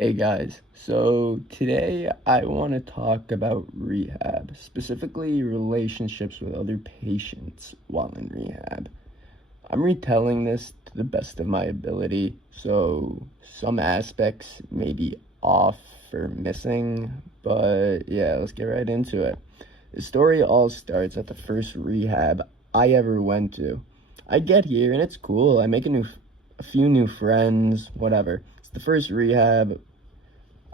Hey guys, so today I want to talk about rehab, specifically relationships with other patients while in rehab. I'm retelling this to the best of my ability, so some aspects may be off or missing, but yeah, let's get right into it. The story all starts at the first rehab I ever went to. I get here and it's cool. I make a few new friends, whatever. It's the first rehab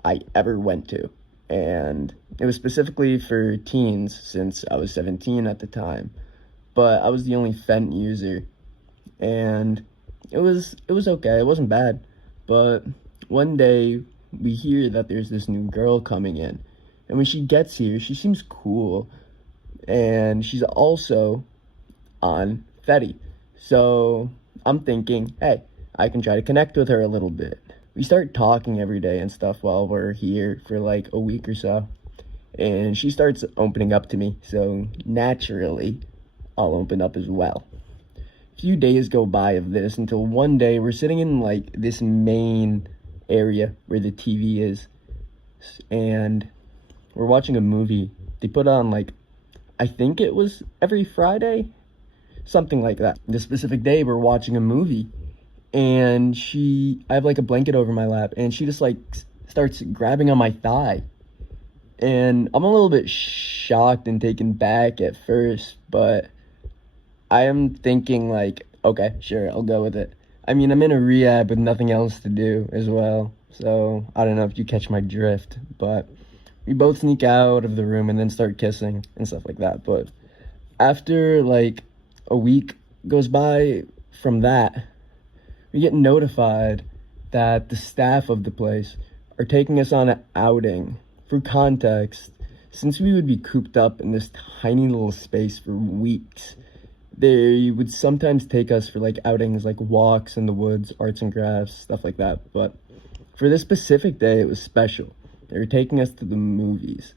I ever went to. And it was specifically for teens since I was 17 at the time. But I was the only Fent user. And it was okay. It wasn't bad. But one day we hear that there's this new girl coming in. And when she gets here, she seems cool. And she's also on Fetty. So I'm thinking, hey, I can try to connect with her a little bit. We start talking every day and stuff while we're here for like a week or so. And she starts opening up to me. So naturally, I'll open up as well. A few days go by of this until one day we're sitting in like this main area where the TV is. And we're watching a movie. They put on like, I think it was every Friday, something like that. The specific day we're watching a movie. And I have like a blanket over my lap, and she just like starts grabbing on my thigh. And I'm a little bit shocked and taken back at first, but I am thinking like, okay, sure, I'll go with it. I mean, I'm in a rehab with nothing else to do as well, so I don't know if you catch my drift, but we both sneak out of the room and then start kissing and stuff like that. But after like a week goes by from that, we get notified that the staff of the place are taking us on an outing. For context, since we would be cooped up in this tiny little space for weeks, they would sometimes take us for like outings, like walks in the woods, arts and crafts, stuff like that. But for this specific day, it was special. They were taking us to the movies.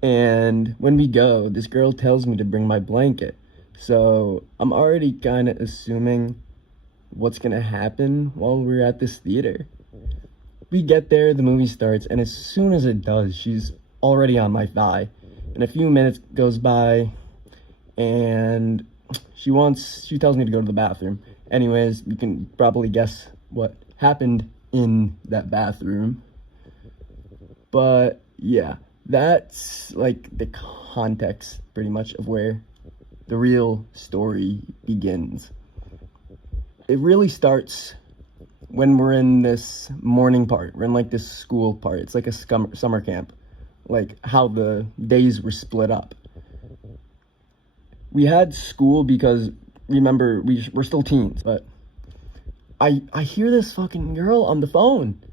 And when we go, this girl tells me to bring my blanket. So I'm already kind of assuming what's gonna happen while we're at this theater. We get there, the movie starts, and as soon as it does, she's already on my thigh. And a few minutes goes by, and she tells me to go to the bathroom. Anyways, you can probably guess what happened in that bathroom. But yeah, that's like the context pretty much of where the real story begins. It really starts when we're in this morning part. We're in like this school part. It's like a summer camp, like how the days were split up. We had school because, remember, we're still teens, but I hear this fucking girl on the phone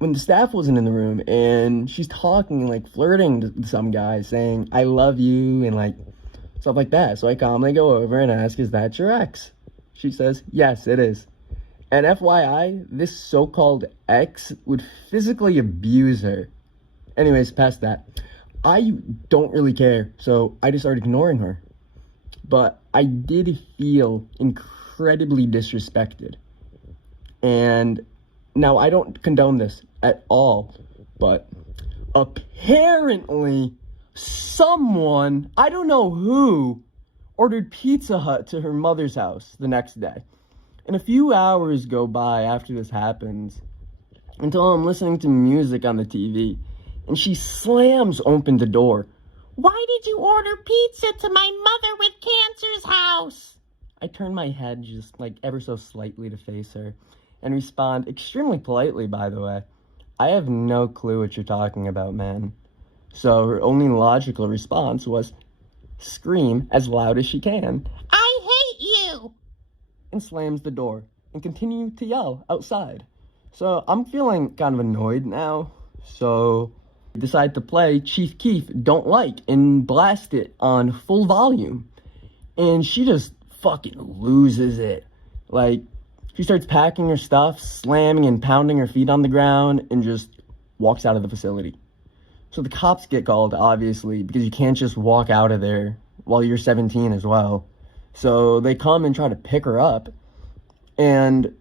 when the staff wasn't in the room, and she's talking, like flirting to some guy, saying, I love you, and like stuff like that. So I calmly go over and ask, is that your ex? She says, yes, it is. And FYI, this so-called ex would physically abuse her. Anyways, past that. I don't really care, so I just started ignoring her. But I did feel incredibly disrespected. And now I don't condone this at all, but apparently someone, I don't know who, ordered Pizza Hut to her mother's house the next day. And a few hours go by after this happens until I'm listening to music on the TV, and she slams open the door. Why did you order pizza to my mother with cancer's house? I turn my head just like ever so slightly to face her and respond extremely politely, by the way. I have no clue what you're talking about, man. So her only logical response was, scream as loud as she can, I hate you! And slams the door and continue to yell outside. So I'm feeling kind of annoyed now. So I decide to play Chief Keef Don't Like and blast it on full volume. And she just fucking loses it. Like, she starts packing her stuff, slamming and pounding her feet on the ground, and just walks out of the facility. So the cops get called, obviously, because you can't just walk out of there while you're 17 as well. So they come and try to pick her up. And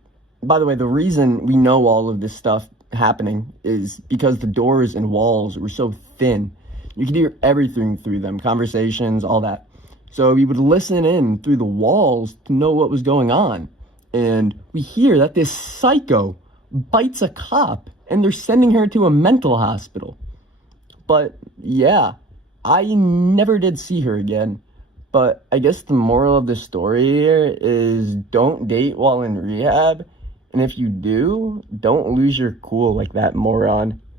by the way, the reason we know all of this stuff happening is because the doors and walls were so thin. You could hear everything through them, conversations, all that. So we would listen in through the walls to know what was going on. And we hear that this psycho bites a cop and they're sending her to a mental hospital. But yeah, I never did see her again. But I guess the moral of the story here is don't date while in rehab. And if you do, don't lose your cool like that moron.